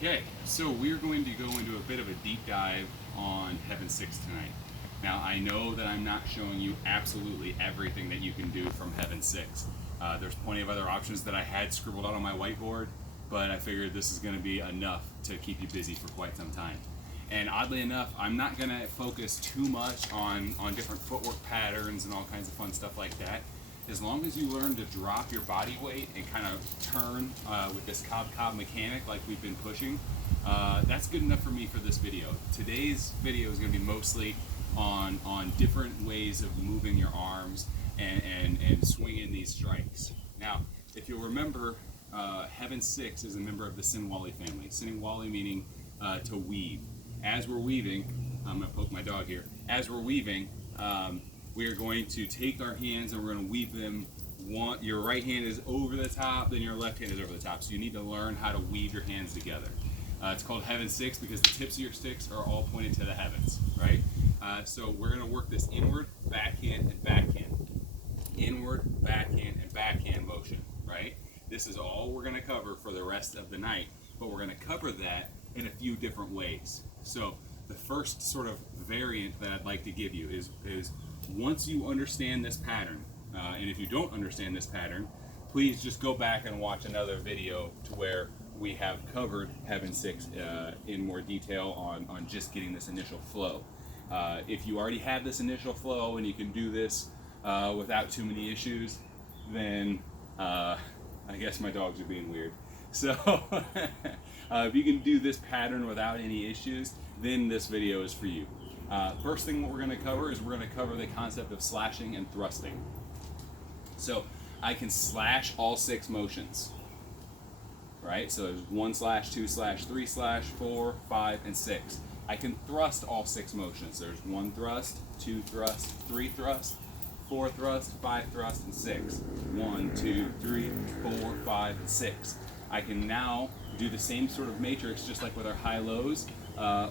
Okay, so we're going to go into a bit of a deep dive on Heaven 6 tonight. Now, I know that I'm not showing you absolutely everything that you can do from Heaven 6. There's plenty of other options that I had scribbled out on my whiteboard, but I figured this is going to be enough to keep you busy for quite some time. And oddly enough, I'm not going to focus too much on different footwork patterns and all kinds of fun stuff like that. As long as you learn to drop your body weight and kind of turn with this cob mechanic like we've been pushing, that's good enough for me for this video. Today's video is going to be mostly on different ways of moving your arms and swinging these strikes. Now, if you'll remember, Heaven 6 is a member of the siniwalli family. Siniwalli meaning to weave. As we're weaving, I'm going to poke my dog here. As we're weaving, we are going to take our hands and we're going to weave them. Your right hand is over the top, then your left hand is over the top. So you need to learn how to weave your hands together. It's called Heaven 6 because the tips of your sticks are all pointed to the heavens, right? So we're going to work this inward, backhand, and backhand. Inward, backhand, and backhand motion, right? This is all we're going to cover for the rest of the night, but we're going to cover that in a few different ways. So the first sort of variant that I'd like to give you is once you understand this pattern, and if you don't understand this pattern, please just go back and watch another video to where we have covered Heaven 6 in more detail on just getting this initial flow. If you already have this initial flow and you can do this without too many issues, then I guess my dogs are being weird. So if you can do this pattern without any issues, then this video is for you. First thing what we're going to cover is we're going to cover the concept of slashing and thrusting. So I can slash all 6 motions, right? So there's 1 slash, 2 slash, 3 slash, 4, 5, and 6. I can thrust all 6 motions. There's 1 thrust, 2 thrust, 3 thrust, 4 thrust, 5 thrust, and 6. 1, 2, 3, 4, 5, and 6. I can now do the same sort of matrix just like with our high-lows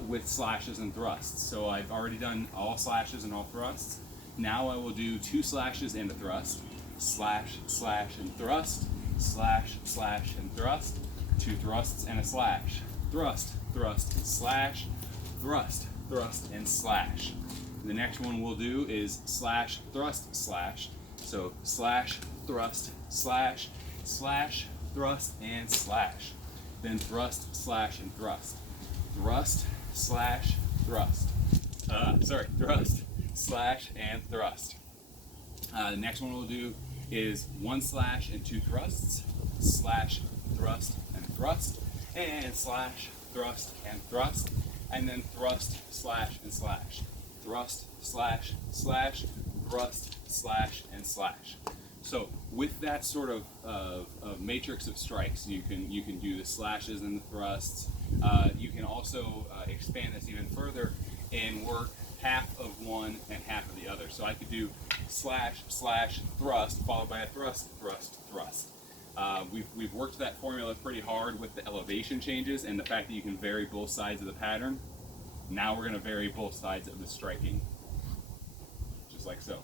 with slashes and thrusts. So I've already done all slashes and all thrusts. Now I will do 2 slashes and a thrust. Slash, slash, and thrust. Slash, slash, and thrust. 2 thrusts and a slash. Thrust, thrust, and slash. Thrust, thrust, and slash. The next one we'll do is slash, thrust, slash. So slash, thrust, slash, slash, thrust, and slash. Then thrust, slash, and thrust. Thrust, slash, thrust. Thrust, slash, and thrust. The next one we'll do is 1 slash and 2 thrusts. Slash, thrust, and thrust. And slash, thrust, and thrust. And then thrust, slash, and slash. Thrust, slash, slash, thrust, slash, and slash. So with that sort of matrix of strikes, you can do the slashes and the thrusts. You can also expand this even further and work half of one and half of the other. So I could do slash, slash, thrust, followed by a thrust, thrust, thrust. We've worked that formula pretty hard with the elevation changes and the fact that you can vary both sides of the pattern. Now we're going to vary both sides of the striking, just like so.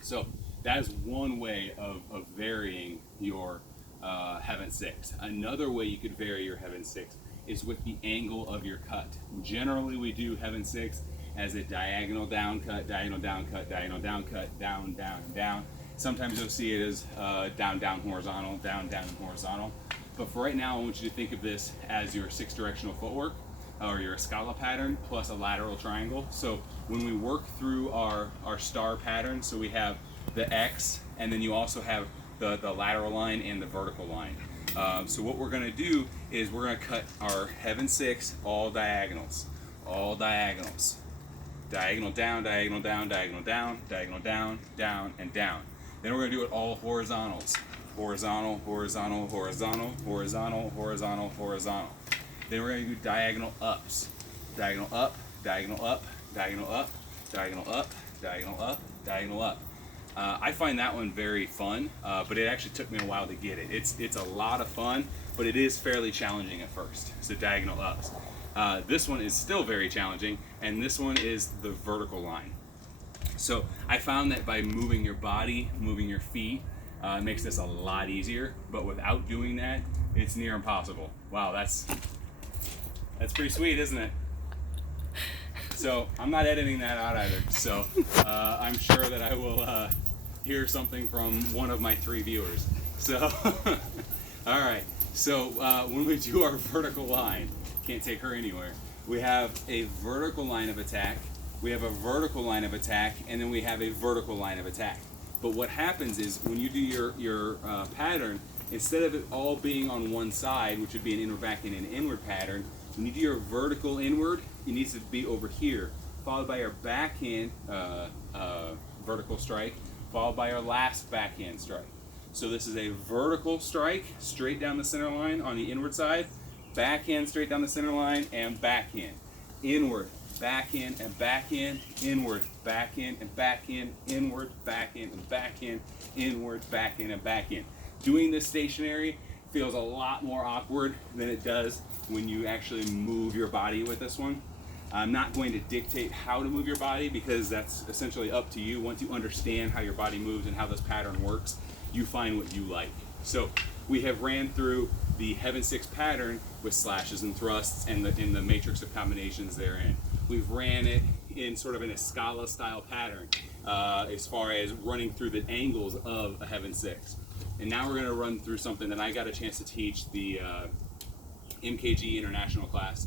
So that is one way of varying your Heaven 6. Another way you could vary your Heaven 6 is with the angle of your cut. Generally we do Heaven 6 as a diagonal down cut, diagonal down cut, diagonal down cut, down, down, down. Sometimes you'll see it as down, down, horizontal, down, down, and horizontal. But for right now, I want you to think of this as your 6 directional footwork, or your Scala pattern plus a lateral triangle. So when we work through our star pattern, so we have the X, and then you also have the lateral line and the vertical line. So what we're going to do is we're going to cut our Heaven 6 all diagonals. All diagonals. Diagonal down, diagonal down, diagonal down, diagonal down, down, and down. Then we're going to do it all horizontals. Horizontal, horizontal, horizontal, horizontal, horizontal, horizontal. Then we're going to do diagonal ups. Diagonal up, diagonal up, diagonal up, diagonal up, diagonal up, diagonal up. I find that one very fun, but it actually took me a while to get it. It's a lot of fun, but it is fairly challenging at first. So diagonal ups. This one is still very challenging, and this one is the vertical line. So I found that by moving your body, moving your feet, it makes this a lot easier, but without doing that, it's near impossible. Wow, that's That's pretty sweet, isn't it? So I'm not editing that out either. So I'm sure that I will hear something from one of my 3 viewers. So, all right. So when we do our vertical line, can't take her anywhere. We have a vertical line of attack, we have a vertical line of attack, and then we have a vertical line of attack. But what happens is when you do your pattern, instead of it all being on one side, which would be an inward backhand and inward pattern, when you do your vertical inward, it needs to be over here, followed by your backhand vertical strike, followed by your last backhand strike. So this is a vertical strike, straight down the center line on the inward side, backhand straight down the center line, and backhand. Inward, backhand, and backhand, inward, backhand, and backhand, inward, backhand, and backhand, inward, backhand, and backhand. Doing this stationary feels a lot more awkward than it does when you actually move your body with this one. I'm not going to dictate how to move your body because that's essentially up to you. Once you understand how your body moves and how this pattern works, you find what you like. So we have ran through the Heaven 6 pattern with slashes and thrusts and in the matrix of combinations therein. We've ran it in sort of in a Scala style pattern as far as running through the angles of a Heaven 6. And now we're going to run through something that I got a chance to teach the MKG International class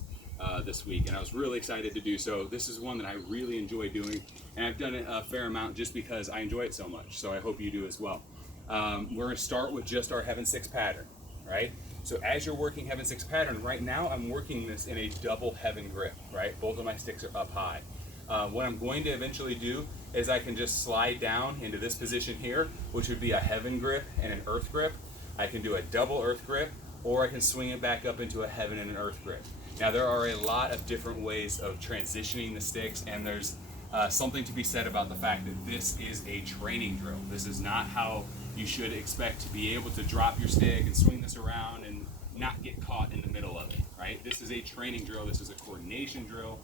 this week, and I was really excited to do so. This is one that I really enjoy doing, and I've done it a fair amount just because I enjoy it so much, so I hope you do as well. We're going to start with just our Heaven 6 pattern, right? So as you're working Heaven 6 pattern, right now I'm working this in a double Heaven grip, right? Both of my sticks are up high. What I'm going to eventually do is I can just slide down into this position here, which would be a Heaven grip and an Earth grip. I can do a double Earth grip, or I can swing it back up into a Heaven and an Earth grip. Now there are a lot of different ways of transitioning the sticks, and there's something to be said about the fact that this is a training drill. This is not how you should expect to be able to drop your stick and swing this around and not get caught in the middle of it, right? This is a training drill. This is a coordination drill.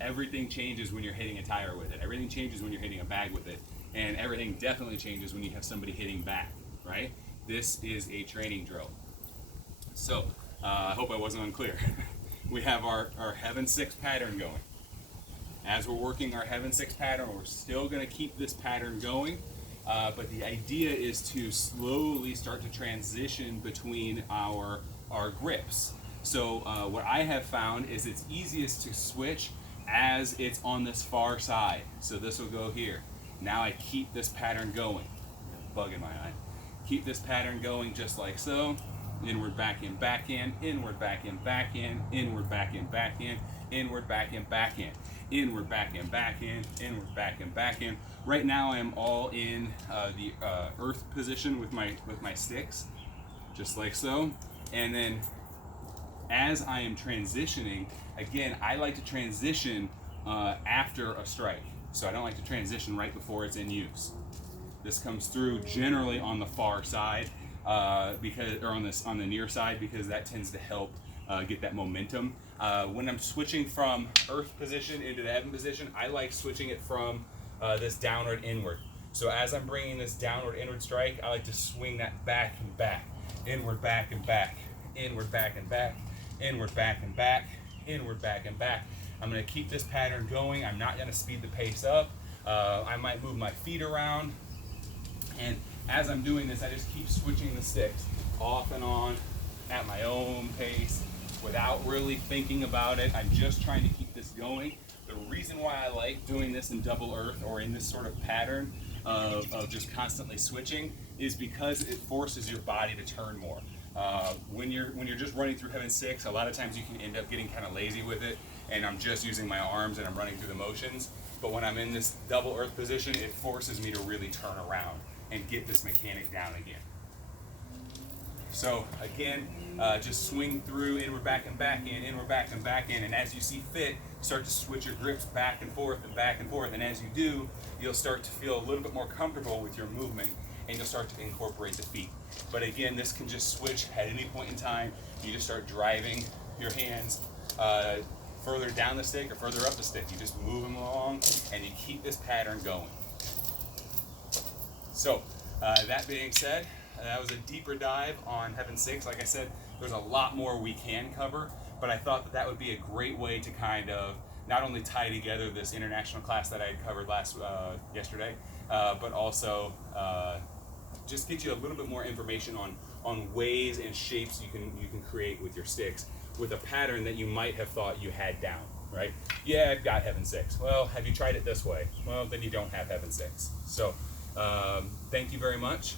Everything changes when you're hitting a tire with it. Everything changes when you're hitting a bag with it. And everything definitely changes when you have somebody hitting back, right? This is a training drill. So, I hope I wasn't unclear. We have our Heaven 6 pattern going. As we're working our Heaven 6 pattern, we're still going to keep this pattern going, but the idea is to slowly start to transition between our grips. So what I have found is it's easiest to switch as it's on this far side. So this will go here. Now I keep this pattern going. Bug in my eye. Keep this pattern going just like so. Inward, backhand, backhand, inward, backhand, backhand, inward, backhand, backhand, inward, backhand, backhand, inward, backhand, backhand, inward, backhand, backhand. Right now I'm all in the Earth position with my sticks, just like so. And then as I am transitioning, again, I like to transition after a strike. So I don't like to transition right before it's in use. This comes through generally on the far side, because, or on the near side, because that tends to help get that momentum. When I'm switching from Earth position into the Heaven position, I like switching it from this downward inward. So as I'm bringing this downward inward strike, I like to swing that back and back, inward back and back, inward back and back, inward back and back, inward back and back. I'm going to keep this pattern going. I'm not going to speed the pace up. I might move my feet around, and as I'm doing this, I just keep switching the sticks off and on at my own pace without really thinking about it. I'm just trying to keep this going. The reason why I like doing this in double Earth or in this sort of pattern of just constantly switching is because it forces your body to turn more. When you're just running through Heaven 6, a lot of times you can end up getting kind of lazy with it, and I'm just using my arms and I'm running through the motions. But when I'm in this double Earth position, it forces me to really turn around and get this mechanic down again. So again, just swing through inward back and back in, inward back and back in, and as you see fit, start to switch your grips back and forth and back and forth, and as you do, you'll start to feel a little bit more comfortable with your movement, and you'll start to incorporate the feet. But again, this can just switch at any point in time. You just start driving your hands further down the stick or further up the stick. You just move them along, and you keep this pattern going. So, that being said, That was a deeper dive on Heaven 6. Like I said, there's a lot more we can cover, but I thought that that would be a great way to kind of not only tie together this international class that I had covered yesterday, but also just get you a little bit more information on ways and shapes you can create with your sticks with a pattern that you might have thought you had down, right? Yeah, I've got Heaven 6. Well, have you tried it this way? Well, then you don't have Heaven 6. So thank you very much.